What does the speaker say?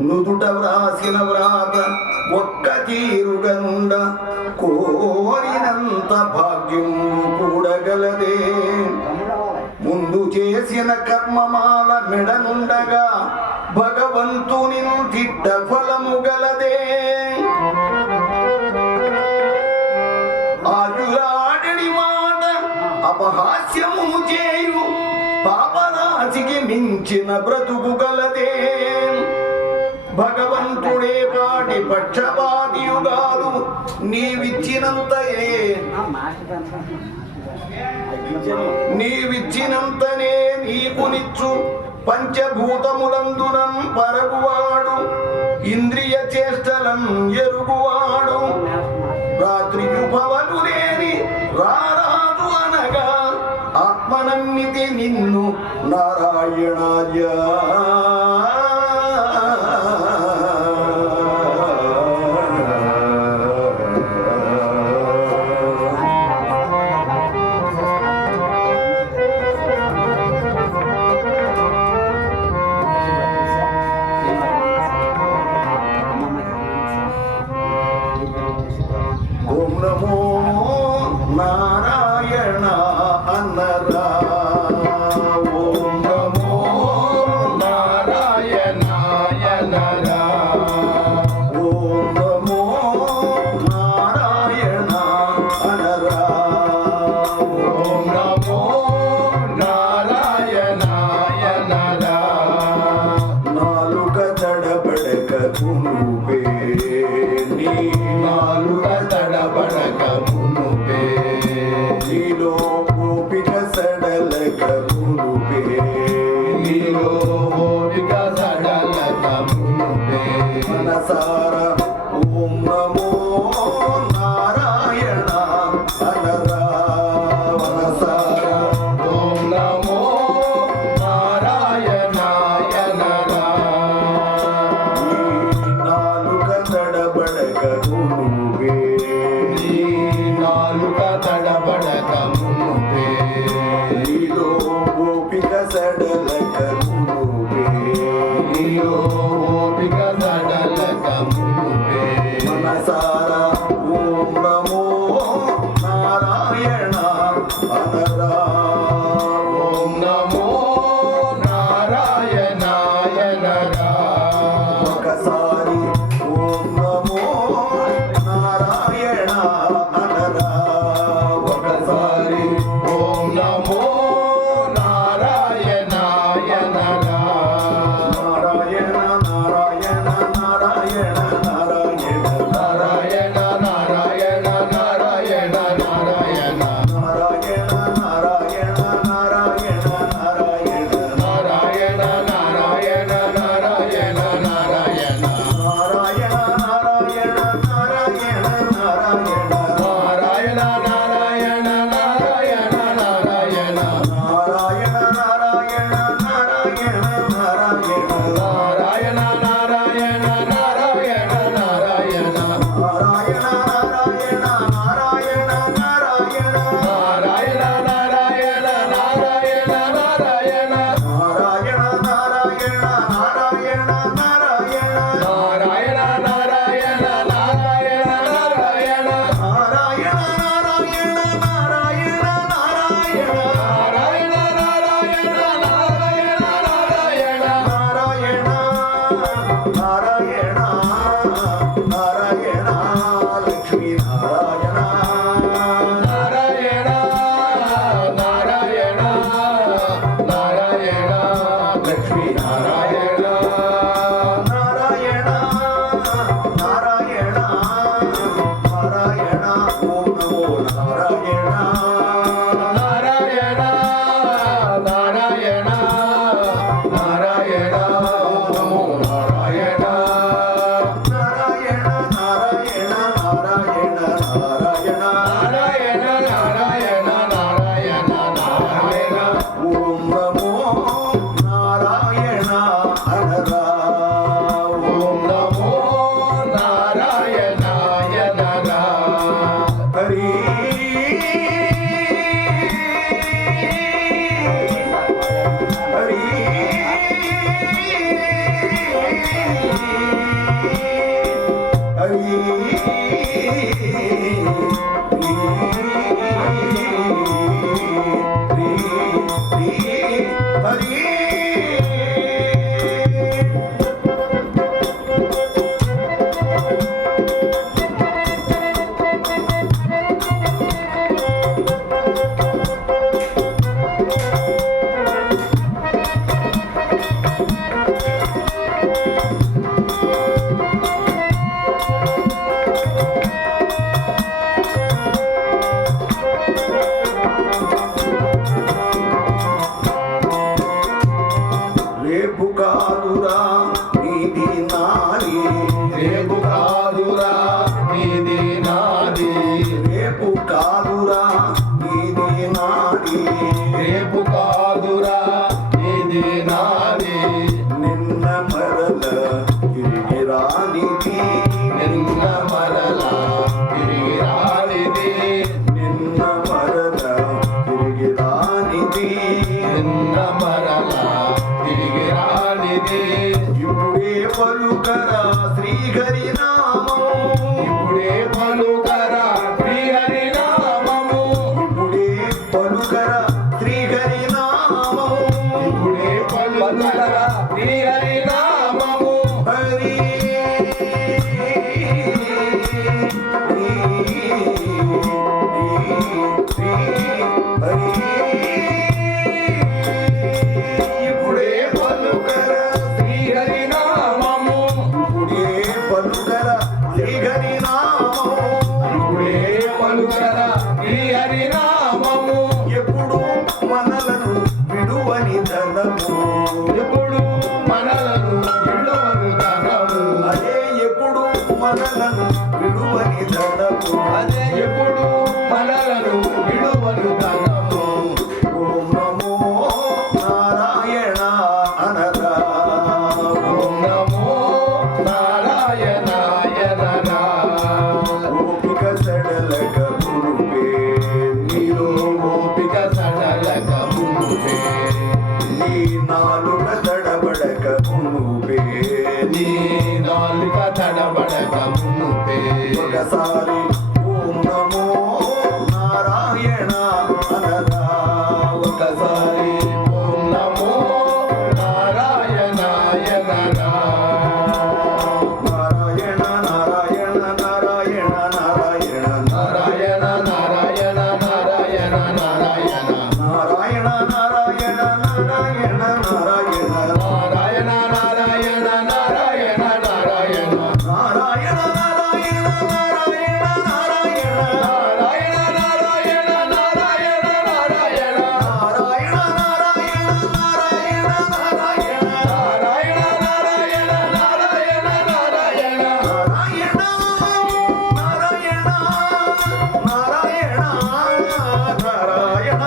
నుదుట వ్రాసిన వ్రాత ఒక్క తీరుగనుండ కోరినంత భాగ్యం కూడగలదే. ముందు చేసిన కర్మమాల మెడనుండగా భగవంతుని తిట్ట ఫలము గలదే. ఆయురాడని మాట అపహాస్యము చేయు పాపరాశికి మించిన బ్రతుకు గలదే. భగవంతుడే పాటి పక్షపాతియుగాలు నీవిచ్చినంతయే. నీవిచ్చినంతనే నీకు నిచ్చు పంచభూతములందునం పరగువాడు. ఇంద్రియ చేష్టలం ఎరుగువాడు. రాత్రి పవలు లేని రారాదు అనగా ఆత్మనన్నితి నిన్ను నారాయణాయ. Lakshmi Narayana Thank you. కాదురా ఇది నాది. రేపు కాదురా ఇది నాది. నిన్న మరల తిరిగి రానిది. నిన్న మరల తిరిగి రానిది. నిన్న మరల తిరిగి రానిది. నిన్న మరల తిరిగి రానిది. ఇప్పుడే పలుకరా శ్రీహరినా గడబడ పంపే ఒకసారి నారాయణ.